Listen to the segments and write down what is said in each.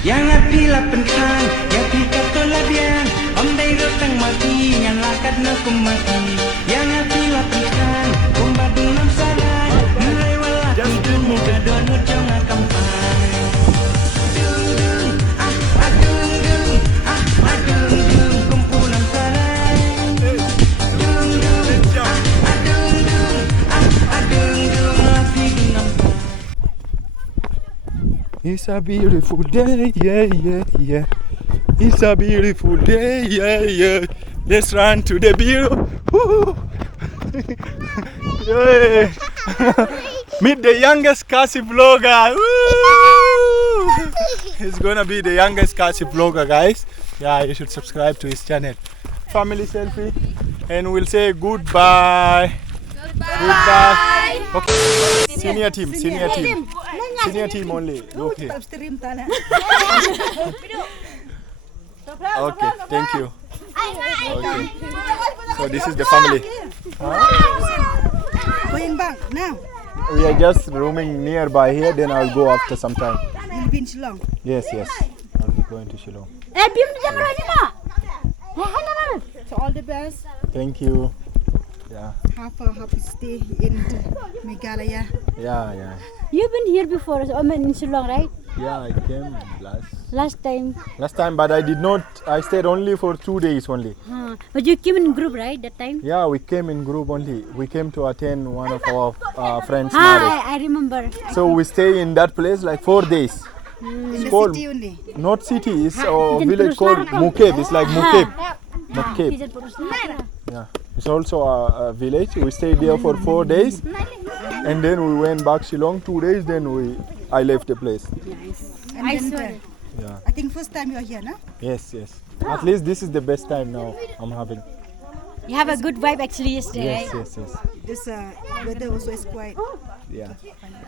Yang api lapan kang, yang pi kato labian, ondai rotang mati, yang lakat na kumati. Yang api lapan kang, kumbadung nam sarai, nurai wala kidung muka dono jonga kampai. Dung dung, dung dung, dung dung, kumpulan sarai. Dung dung, dung dung, api dungam. It's a beautiful day, yeah, yeah, yeah. It's a beautiful day, yeah, yeah. Let's run to the bureau. Yeah. Meet the youngest khasi vlogger. Woo! He's gonna be the youngest khasi vlogger, guys. Yeah, you should subscribe to his channel. Family selfie, and we'll say goodbye. Goodbye. Okay. Senior team only. Look here. Okay, thank you. Okay. So this is the family. Going back now. We are just roaming nearby here, then I'll go after some time. You'll be in Shillong. Yes. I'll be going to Shillong. So all the best. Thank you. Yeah. Have a happy stay in Meghalaya. Yeah. You've been here before, so I mean in Shillong, right? Yeah, I came Last time. last time, but I did not. I stayed only for 2 days only. But you came in group, right? That time. Yeah, we came in group only. We came to attend one of our friends' marriage. I remember. So we stay in that place like 4 days. In It's the called city only. not city. It's a village called Mukeb. It's like Mukeb. Yeah. It's also a village. We stayed there for 4 days, and then we went back Shillong 2 days. Then I left the place. And I then, swear. Yeah. I think first time you're here, no? Yes. At least this is the best time now I'm having. You have a good vibe actually yesterday, right? Yes. This weather also is quite. Yeah.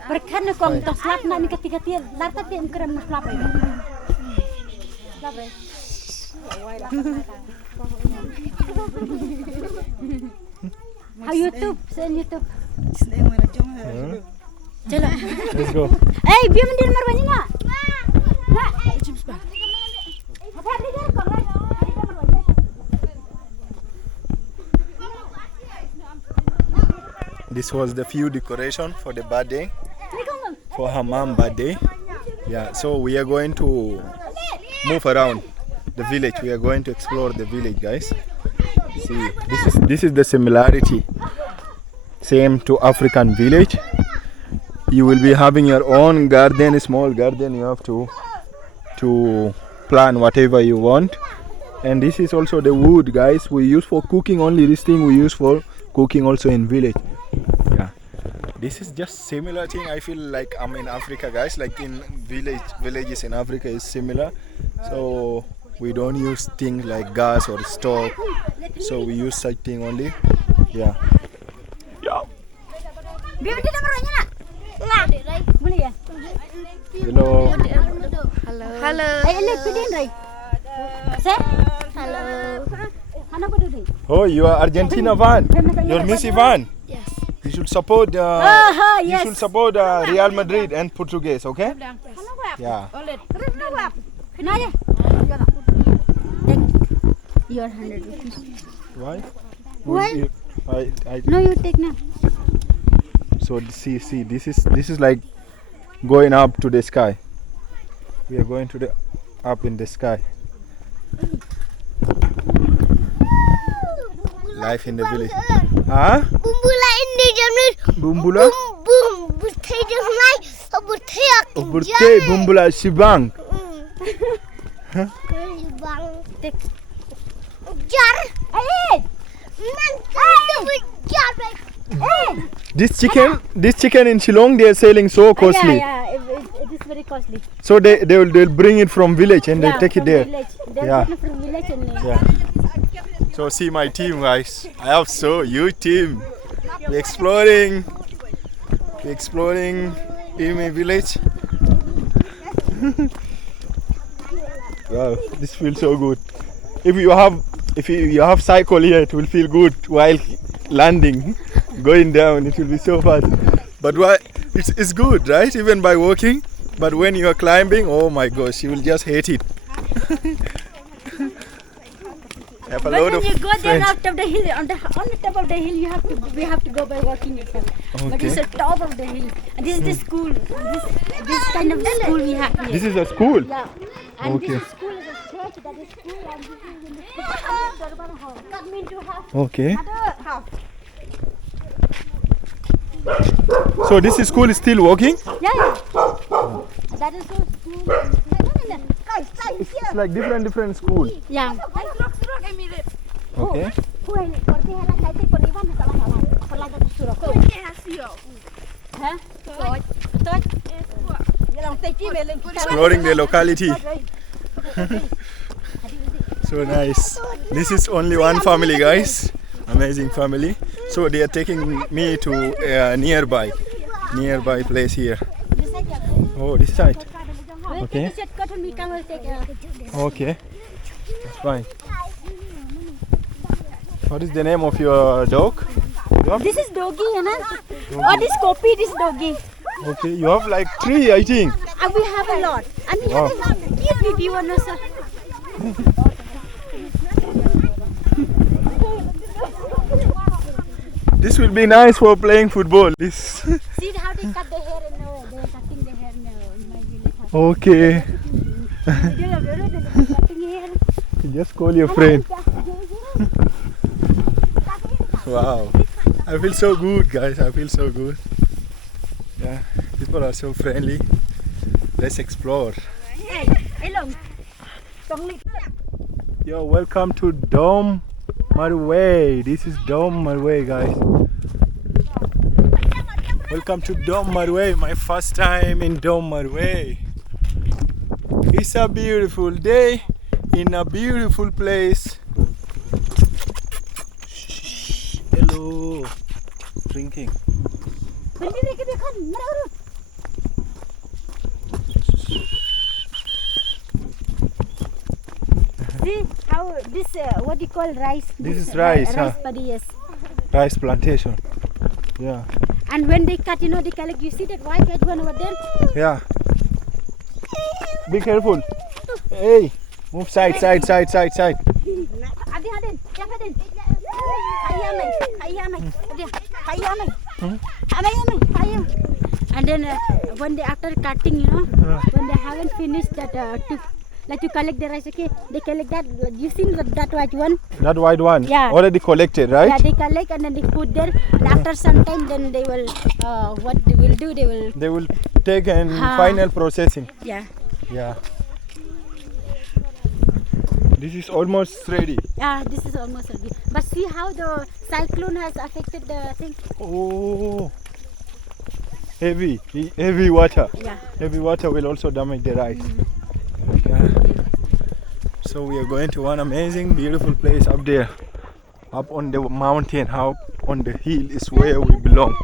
Berkan na kong tos lap na ni kati-kati larta ti ang keram na slap ay. Slap ay. How YouTube? Saan YouTube? Chalo. Let's go. Eh, biar mandir marwani na. This was the few decoration for the birthday, for her mom birthday. Yeah, so we are going to move around the village. We are going to explore the village, guys. See, this is the similarity. Same to African village. You will be having your own garden, a small garden. You have to plant whatever you want. And this is also the wood, guys. We use for cooking only. This thing we use for cooking also in village. Yeah, this is just similar thing. I feel like I'm in Africa, guys. Like in villages in Africa is similar. So we don't use things like gas or stove. So we use such thing only. Yeah. Biar mandir marwani na. Boleh ya? Hello. Hello. Eh, ini pidin right? Say. Hello. Mana bodoh deh? Oh, you are Argentina fan. You're Messi fan. Yes. You should support. Yes. You should support Real Madrid and Portuguese. Okay? Yeah. Nah ya. Take your 100 rupees. Why? Why? I No, you take now. So see, this is like going up to the sky. We are going to the up in the sky. Life in the village. Huh? Bumbula ini jamnya. Bumbula? Butai jamnya. Butai aku. Butai bumbula sibang. Sibang. Take. Jar. Eh. Nanti jar. This chicken in Shillong they are selling so costly. Yeah. It is very costly. So they'll bring it from village and they take it there. Yeah. From village only. Yeah. So see my team, guys. I have so huge team. We're exploring in my village. Wow, this feels so good. If you have cycle here, it will feel good while landing. Going down, it will be so fast. But it's good, right? Even by walking, But when you are climbing, oh my gosh, you will just hate it. Have a But lot when of you go there friends. after the hill, on the top of the hill, we have to go by walking itself. But Okay. it's the top of the hill. And this is the school. This kind of school we have here. This is a school. Yeah. And Okay. this school is a church that is school and this is in the school. That means to have Okay. another house. So this school is still working? Yeah. That is so school. It's like different school. Yeah. Okay. Huh? Exploring the locality. So nice. This is only one family, guys. Amazing family. So they are taking me to a nearby place here. Oh, this side. Okay. Okay. That's fine. What is the name of your dog? This is doggy, you know? Oh, this copy, this doggy. Okay, you have like 3, I think. And we have a lot. And we Wow. have a cute baby one also. This will be nice for playing football. This. See how they cut the hair in they're cutting the hair in my village. Okay. They're cutting hair. Just call your friend. Wow. I feel so good, guys. I feel so good. Yeah, people are so friendly. Let's explore. Yo, welcome to Dom Marwein. This is Dom Marwein, guys. Welcome to Dom Marwein. My first time in Dom Marwein. It's a beautiful day in a beautiful place. Hello. Drinking. See how this what do you call rice? This is rice, huh? Rice paddy, yes. Rice plantation. Yeah. And when they cut, they collect. You see that white one over there? Yeah. Be careful. Hey, move side. And then when they after cutting, when they haven't finished that to collect the rice, okay, they collect that. You seen that white one? That white one. Yeah. Already collected, right? Yeah, they collect and then they put there. And after some time, then they will. What they will do? They will take and final processing. Yeah. Yeah. This is almost ready. Yeah, this is almost ready. But see how the cyclone has affected the thing? Oh. Heavy water. Yeah. Heavy water will also damage the rice. Yeah. So we are going to one amazing, beautiful place up there. Up on the mountain, up on the hill is where we belong.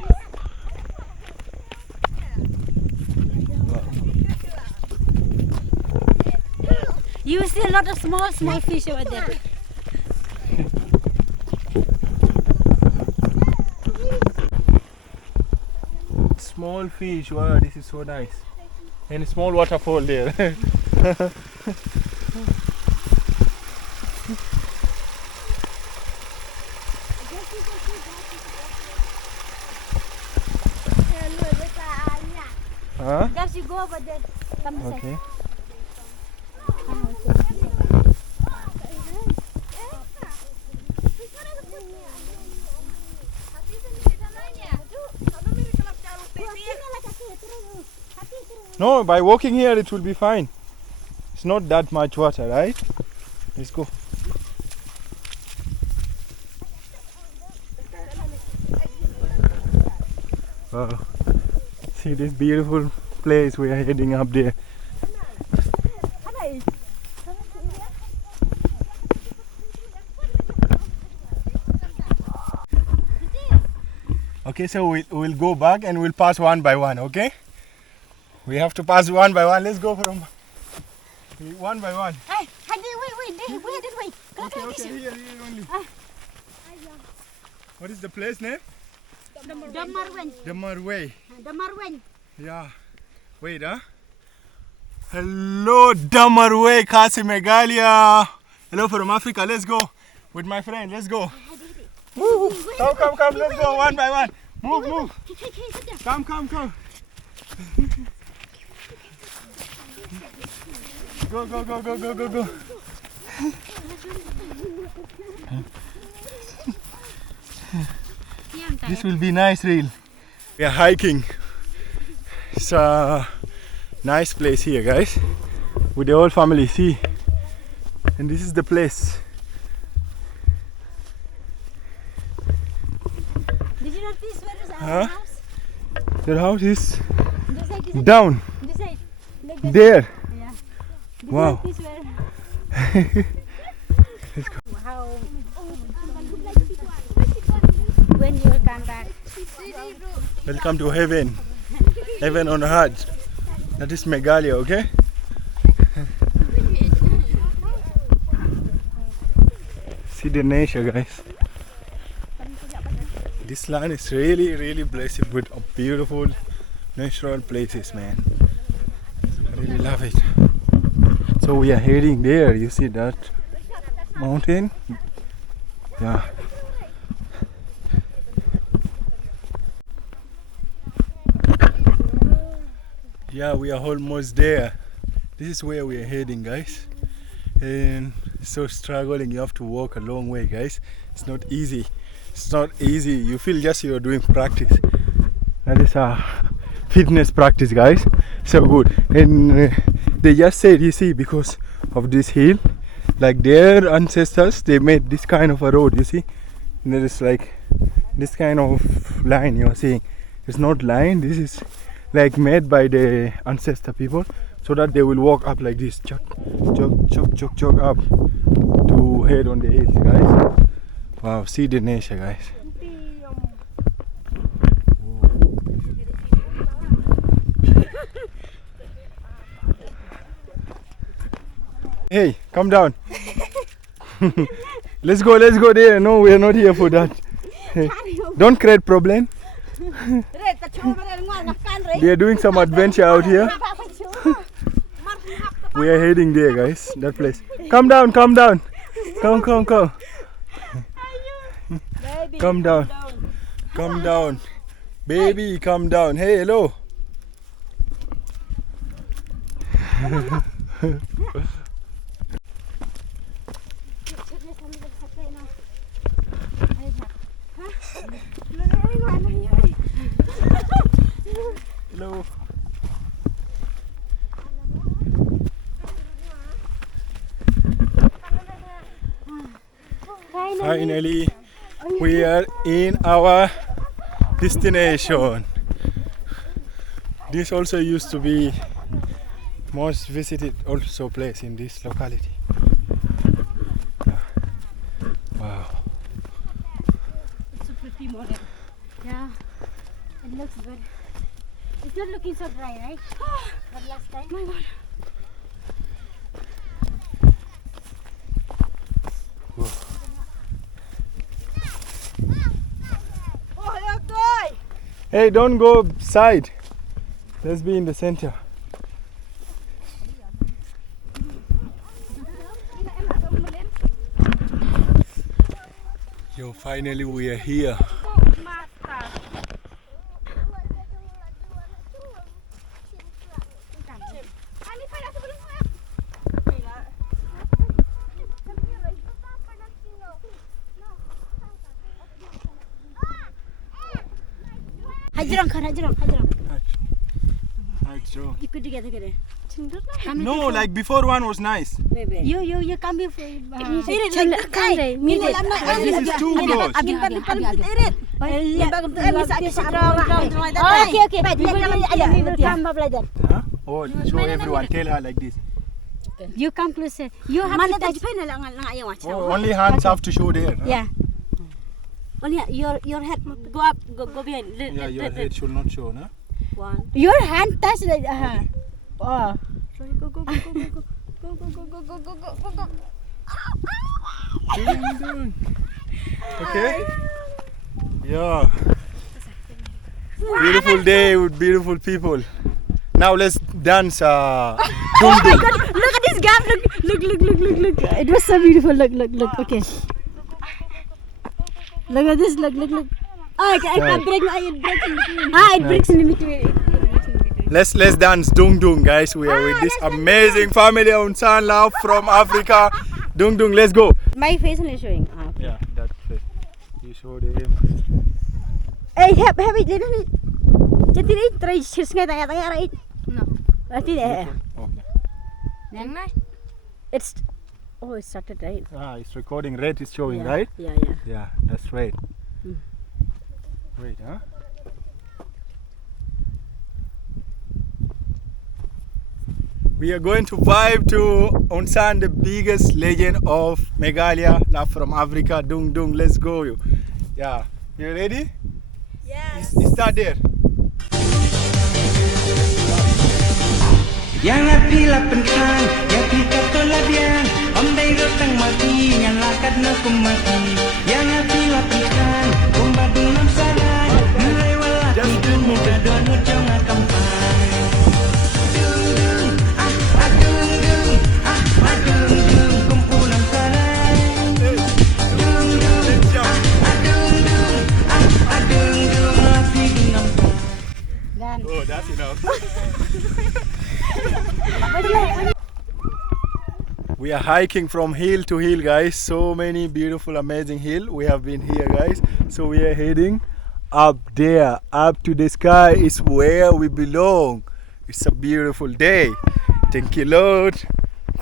You see a lot of small fish over there. Small fish, wow, this is so nice. And a small waterfall there. Huh? Gabs, you go over there. Come this side. Okay. No, by walking here it will be fine. It's not that much water, right? Let's go. Wow. See this beautiful place, we are heading up there. Okay, so we'll go back and we'll pass one by one, okay? We have to pass one by one. Let's go from one by one. Hey, wait. Okay, here only. What is the place name? Dom Marwein. The Marwein. Dom Marwein. Yeah. Wait, huh? Hello, Dom Marwein, khasi Meghalaya. Hello from Africa. Let's go with my friend. Let's go. Woo. Come. Let's go one by one. Move. Come. Go. This will be nice, reel. We are hiking. It's a nice place here, guys. With the whole family, see. And this is the place. Did you notice where is our Huh? house? Their house is This side. down This side. Like that. there. Yeah. Did Wow. you notice where? How? When you will come back? Welcome to heaven. Heaven on earth. That is Meghalaya, okay? See the nature, guys. This land is really blessed with beautiful natural places, man. I really love it. So we are heading there. You see that mountain? Yeah. Yeah, we are almost there. This is where we are heading, guys. And so struggling, you have to walk a long way, guys. It's not easy. You feel just you're doing practice. That is a fitness practice, guys. So good. And they just said, you see, because of this hill, like their ancestors, they made this kind of a road, you see. And there is like this kind of line you're seeing. It's not line, this is like made by the ancestor people, so that they will walk up like this, jog up to head on the hills, guys. Wow, see the nature, guys. Hey, come down. Let's go there. No, we are not here for that. Hey, don't create problem. They are doing some adventure out here. We are heading there, guys. That place. Come down. Come. Come down. Baby, come down. Hey, hello. Hello. Finally, we are in our destination. This also used to be most visited also place in this locality. Wow. It's so pretty modern. Yeah, it looks good. It's not looking so dry, right? But last time. My God. Hey, don't go side. Let's be in the center. Yo, finally we are here. Hajrong. Hajrong. You could together. No, like before one was nice. You come before. This is too close. Okay. We will come up like that. Huh? Oh, show everyone. Tell her like this. You come closer. You have to touch. Oh, only hands have to show there. Huh? Yeah. Only your head go up, go behind. Yeah, your head should not show, no? One. Your hand touch like oh. Sorry, go. Okay. Yeah. Beautiful day with beautiful people. Now let's dance. Oh my God! Look at this gap. Look. It was so beautiful. Look. Okay. Look at this. Look. Oh, I can't break my. It breaks in between. It breaks in between. Let's dance dung dung, guys. We are with this amazing family on San Lao from Africa. Dung dung, let's go. My face only showing. Okay. Yeah, that place. You showed him. Hey, have it. Jadi ini try cheers ngai tanya right? No. Berarti deh. Okay. Yang nice. It started right. It's recording. Red is showing, right? Yeah. Yeah, that's right. Great, huh? We are going to vibe to Onsan, the biggest legend of Meghalaya, not from Africa. Dung dung, let's go. Yeah, you ready? Yes. Start there. Yang api lapan khang, yang tika tolak biang, ondai rotang mati, yang lakat na kumati. Yang api lapan khang, kumbadung nam sarai, nilai walaki dung muda dono jong akampang. Dung, kumpul nam sarai. Dung, api dung ampang. Oh, that's enough. We are hiking from hill to hill, guys. So many beautiful, amazing hill. We have been here, guys. So we are heading up there, up to the sky is where we belong. It's a beautiful day. Thank you, Lord,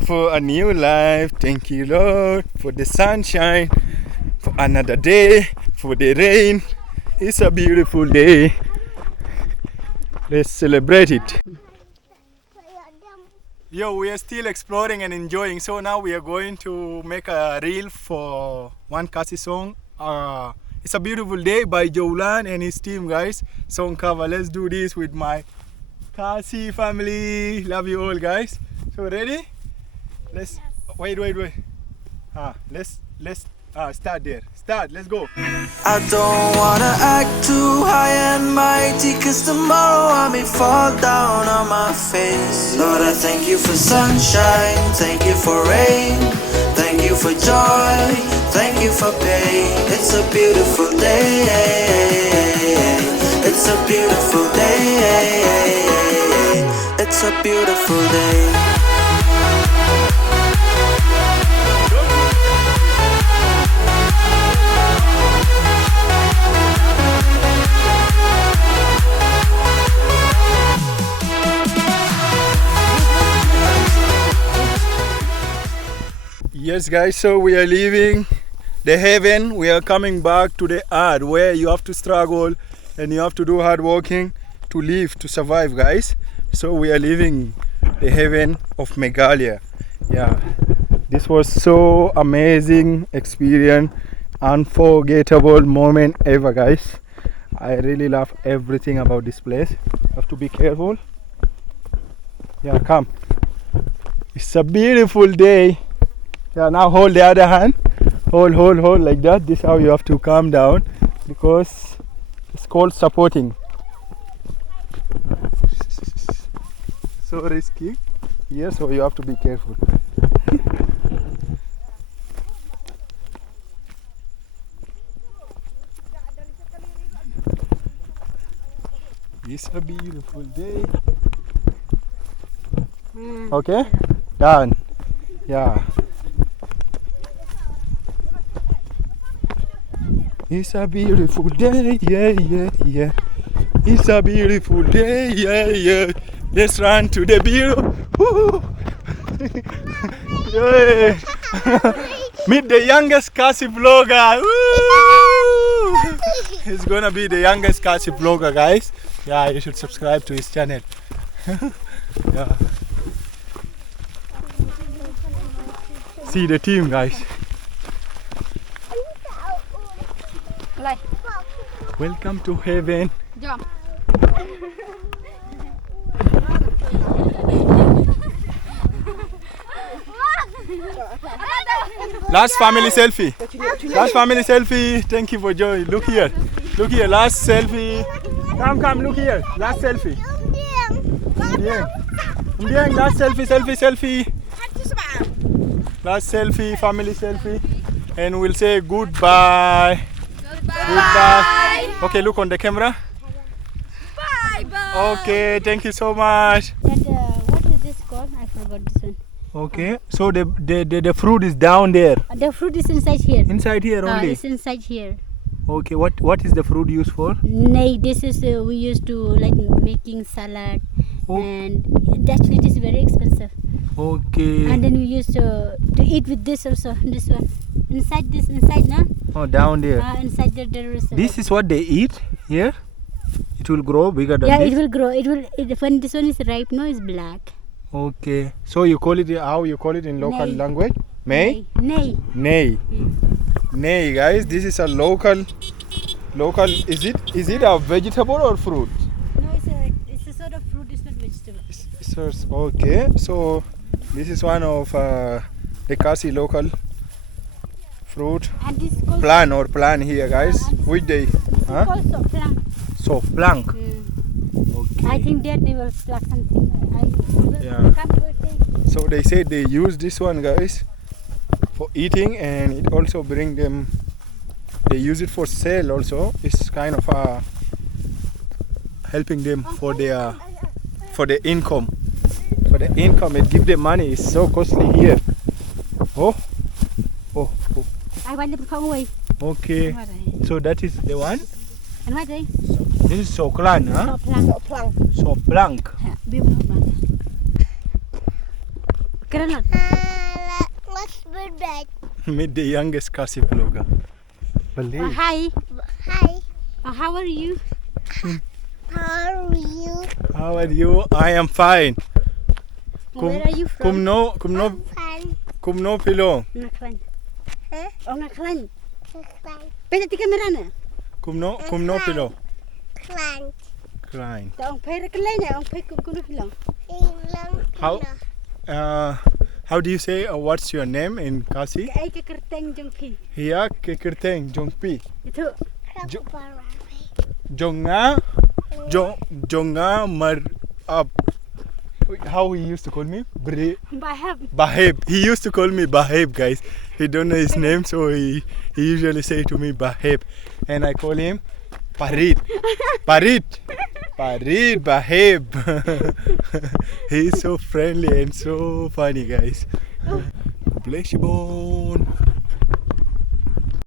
for a new life. Thank you, Lord, for the sunshine, for another day, for the rain. It's a beautiful day. Let's celebrate it. Yo, we are still exploring and enjoying. So now we are going to make a reel for one khasi song. It's a beautiful day by Joulan and his team, guys. Song cover. Let's do this with my khasi family. Love you all, guys. So ready? Let's wait. Let's start there. Let's go. I don't wanna act too high and mighty, cause tomorrow I may fall down on my face. Lord, I thank you for sunshine, thank you for rain, thank you for joy, thank you for pain. It's a beautiful day, it's a beautiful day, it's a beautiful day. Yes, guys, so we are leaving the heaven. We are coming back to the earth where you have to struggle and you have to do hard working to live, to survive, guys. So we are leaving the heaven of Meghalaya. Yeah, this was so amazing experience, unforgettable moment ever, guys. I really love everything about this place. Have to be careful. Yeah, come. It's a beautiful day. Yeah, now hold the other hand. Hold like that. This is how you have to calm down, because it's called supporting. So risky. Yeah, so you have to be careful. It's a beautiful day. Okay? Done. Yeah. It's a beautiful day, yeah. It's a beautiful day, yeah. Let's run to the bureau. Yeah. Meet the youngest khasi vlogger. Woo! He's gonna be the youngest khasi vlogger, guys. Yeah, you should subscribe to his channel. Yeah. See the team, guys. Welcome to heaven. Jump. Last family selfie. Last family selfie. Thank you for joining. Look here. Look here. Last selfie. Come, look here. Last selfie. Umdiang, last selfie. Last selfie, family selfie. And we'll say goodbye. Goodbye. Okay, look on the camera. Bye. Okay, thank you so much. That what is this called? I forgot this one. Okay, so the fruit is down there. The fruit is inside here. Inside here only. It's inside here. Okay, what is the fruit used for? Nay, this is we used to like making salad, Oh. and actually it is very expensive. Okay. And then we used to eat with this also. This one inside, na? Oh, down there. Inside there is. This is what they eat here. It will grow bigger than Yeah, this. it will grow. When this one is ripe, no, it's black. Okay. So you call it how you call it in local Nay. language? May? Nay. Nay. Nay, guys. This is a local. Is it a vegetable or fruit? No, it's a sort of fruit. It's not vegetable. Okay. So this is one of the khasi local fruit And this is called plant here, guys. Which day? Huh? also plant. So plank. I Okay. think there they will pluck something. Yeah. Gabi will say. So they say they use this one, guys, for eating, and it also bring them. They use it for sale also. It's kind of helping them for their income. For the income, it give them money. It's so costly here. Oh. I want to come away. Okay. So that is the one. And what day? This is soklan, huh? So plank. Keren. Let's be back. Meet the youngest khasi vlogger. Believe. Hi. Hi. How are you? How are you? How are you? I am fine. Where are you from? Kum no pilo. Ngaklan. Huh? Oh, Ngaklan. Clan. Pwede ti kamera na? Kum no pilo. Clan. Klein. Taong pera kalay na. Ang pay kuno lang. How? How do you say what's your name in Khasi? Ay kakerteng jong pi. Hiya kekerteng jongpi. Ito. Jonga mar up. How he used to call me? Baheb. He used to call me Baheb, guys. He don't know his name, so he usually say to me Baheb, and I call him Parit. Baheb. He's so friendly and so funny, guys. Bless you, bone.